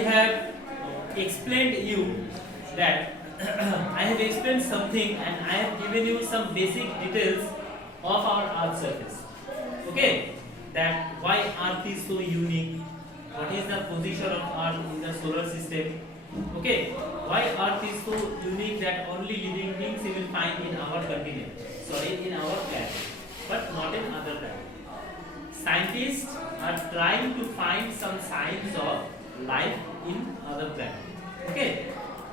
have explained you that I have explained something and I have given you some basic details of our Earth surface. Okay, that why Earth is so unique, what is the position of Earth in the solar system. Okay, why Earth is so unique that only living beings you will find in our continent, sorry, in our planet, but not in other planet. Scientists are trying to find some signs of life in other planets. Okay,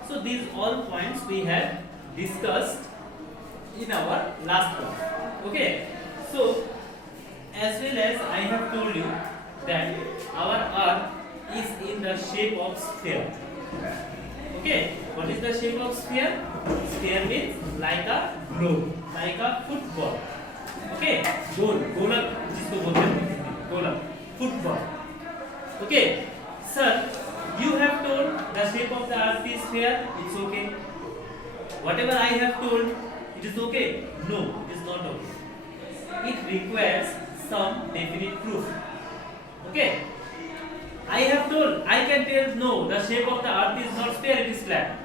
so these all points we have discussed in our last class. Okay, so as well as I have told you that our Earth is in the shape of sphere. Okay, what is the shape of sphere? Sphere means like a globe, like a football. Okay, गोलक जिसको बोलते हैं गोलक, football. Okay, sir, you have told the shape of the Earth is sphere. It's okay. Whatever I have told, it is okay. No, it is not okay. It requires some definite proof. Okay. I have told, I can tell no, the shape of the Earth is not sphere, it is flat.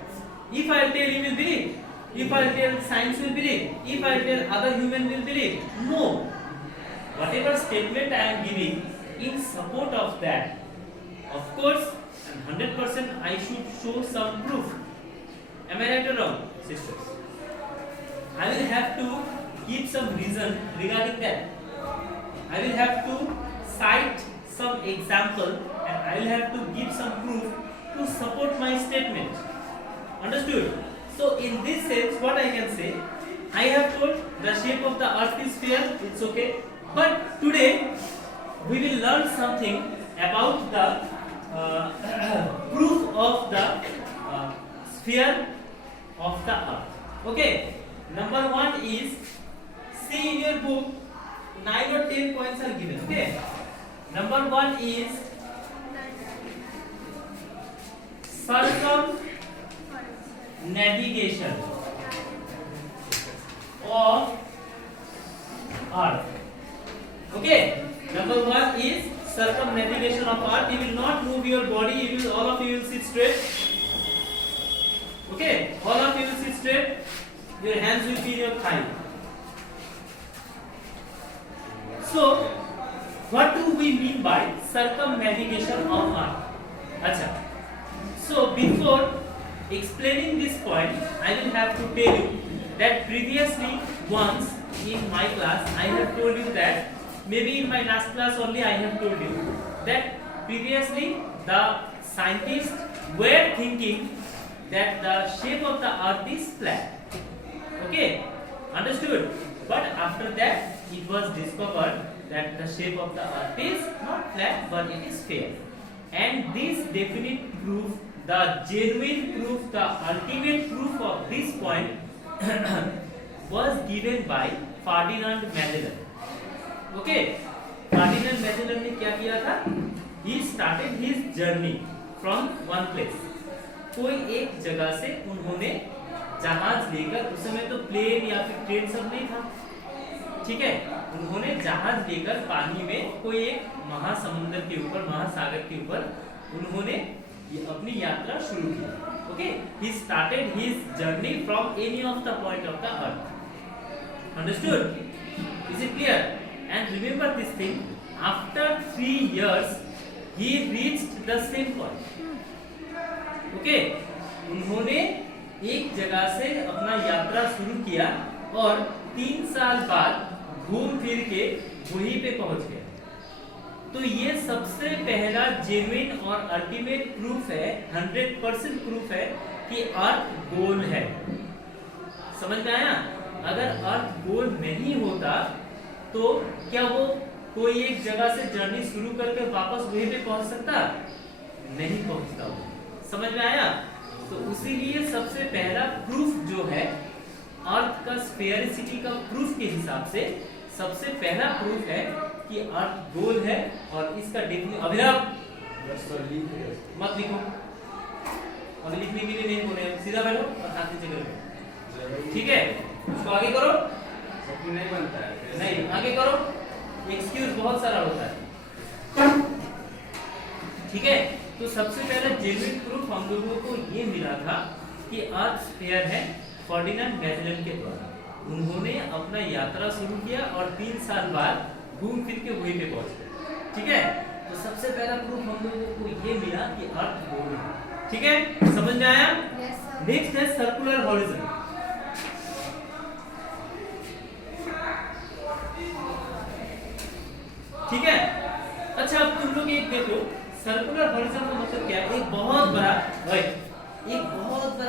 If I tell, you will believe. If I tell, science will believe. If I tell, other human will believe. No. Whatever statement I am giving in support of that, of course, and 100% I should show some proof. Am I right or wrong, sisters? I will have to give some reason regarding that. I will have to cite some example and I will have to give some proof to support my statement. Understood? So in this sense, what I can say, I have told the shape of the Earth is sphere, it's okay. But today we will learn something about the proof of the sphere of the Earth. Okay. Number one is, see in your book, 9 or 10 points are given. Okay. Number one is circumnavigation of Earth. Okay. Number one is circumnavigation of Earth. You will not move your body. You will, all of you will sit straight. Okay. All of you will sit straight. Your hands will be in your thigh. So, what do we mean by circumnavigation of Earth? Acha. So, before explaining this point, I will have to tell you that previously once in my class I have told you that, maybe in my last class only I have told you that previously the scientists were thinking that the shape of the Earth is flat. Okay, understood? But after that it was discovered that the shape of the Earth is not flat but it is sphere. And this definite proof, the genuine proof, the ultimate proof of this point was given by Ferdinand Magellan. Okay, Ferdinand Magellan ने क्या किया था? He started his journey from one place. कोई एक जगह से उन्होंने जहाज लेकर, उस समय तो प्लेन या फिर ट्रेन सब नहीं था, ठीक है, उन्होंने जहाज लेकर पानी में कोई एक महासमुद्र के ऊपर, महासागर के ऊपर उन्होंने अपनी यात्रा शुरू की. Okay, he started his journey from any of the point of the earth. Understood? Is it clear? And remember this thing, after 3 years he reached the same point. Okay, उन्होंने एक जगह से अपना यात्रा शुरू किया और 3 साल बाद घूम फिर के वहीं पे पहुंच गया. तो ये सबसे पहला जेन्युइन और अल्टीमेट प्रूफ है, 100% प्रूफ है कि अर्थ गोल है. समझ में आया? अगर अर्थ गोल नहीं होता तो क्या वो कोई एक जगह से जर्नी शुरू करके वापस वहीं पे पहुंच सकता? नहीं पहुंचता वो. समझ में आया? तो उसीलिए सबसे पहला प्रूफ जो है अर्थ का स्फेयरिसिटी का प्रूफ के हिसाब से सबसे पहला प्रूफ है कि अर्थ गोल है. और इसका डेफिनेशन अभिनव मत लिखो, अभी लिखने के लिए नहीं बोले, सीधा बैठो और हाथ नीचे करो. ठीक है, उसको आगे करो. नहीं बनता है, नहीं आगे करो. एक्सक्यूज बहुत सारा होता है. ठीक है, तो सबसे पहला जेन्युइन प्रूफ हम लोगों को ये मिला था कि अर्थ स्फीयर है फर्डिनेंड मैजेलन के द्वारा। उन्होंने अपना यात्रा शुरू किया और 3 साल बाद घूम फिर के वहीं पे पहुंचे। ठीक है, तो सबसे पहला प्रूफ हम लोगों को ये मिला कि अर्थ गोल है। ठीक है, समझ में आया? नेक्स्ट है सर्कुलर हॉरिजॉन। ठीक है, अच्छा अब तुम लोग एक देखो, सर्कुलर हॉरिजॉन का मतलब क्या है? एक बहुत बड़ा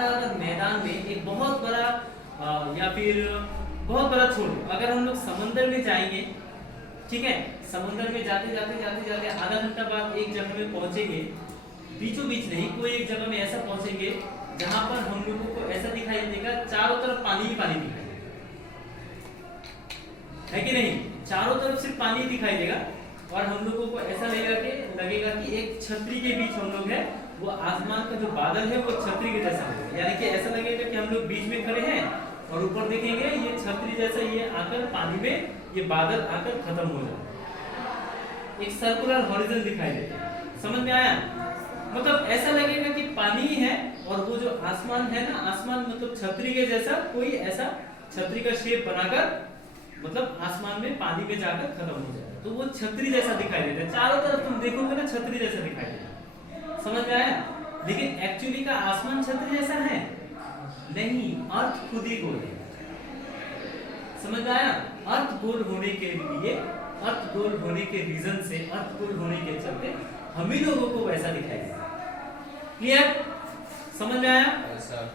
अगर मैदान में एक बहुत बड़ा या फिर बहुत बड़ा छोड़ो, अगर हम लोग समुद्र में जाएंगे, ठीक है, समुद्र में जाते जाते आधा घंटा बाद एक जगह में पहुंचेंगे, बीचों बीच नहीं, कोई एक जगह में ऐसा पहुंचेंगे जहां पर हम लोगों को ऐसा दिखाई देगा चारों तरफ पानी ही पानी दिखाई देगा, है कि नहीं? चारों तरफ सिर्फ पानी दिखाई देगा और हम लोगों को ऐसा लगेगा कि एक छतरी के बीच हम लोग हैं, वो आसमान का जो बादल है वो छतरी के जैसा लगेगा, यानी कि ऐसा लगेगा कि हम लोग बीच में खड़े हैं और ऊपर देखेंगे ये छतरी जैसा ये आकर पानी में ये बादल आकर खत्म हो जाए। एक सर्कुलर हॉरिजॉन दिखाई देगा, समझ में आया? मतलब ऐसा लगेगा कि पानी ही है और वो जो आसमान है ना, आसमान मतलब छतरी के जैसा, कोई ऐसा छतरी का शेप बनाकर मतलब आसमान में पानी में जाकर खत्म हो जाएगा, तो वो छतरी जैसा दिखाई देता है। चारों तरफ तुम देखोगे ना छतरी जैसा दिखाई देगा, समझ में आया? लेकिन एक्चुअली का आसमान छतरी जैसा है नहीं, अर्थ खुद ही गोल है, समझ में आया? अर्थ गोल होने के लिए, अर्थ गोल होने के रीजन से, अर्थ गोल होने के चलते हम ही लोगों को वैसा दिखाई देगा। क्लियर? समझ में आया?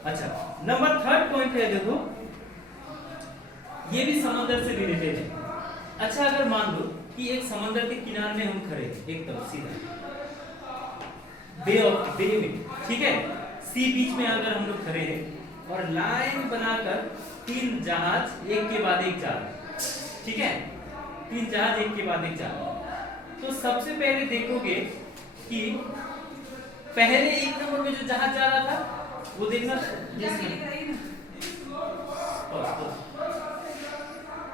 अच्छा, नंबर 3 पॉइंट है, देखो ये भी समंदर से रिलेटेड है। अच्छा, अगर मान लो कि एक समंदर के किनारे में हम खड़े हैं, एकदम सीधा बे में, ठीक है, सी बीच में अगर हम लोग खड़े हैं और लाइन बनाकर 3 जहाज एक के बाद एक जा रहे हैं, ठीक है, 3 जहाज एक के बाद एक जा रहे हैं, तो सबसे पहले देखोगे कि पहले 1 नंबर में जो जहाज जा रहा था वो देखना,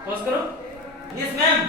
पॉज करो, यस मैम,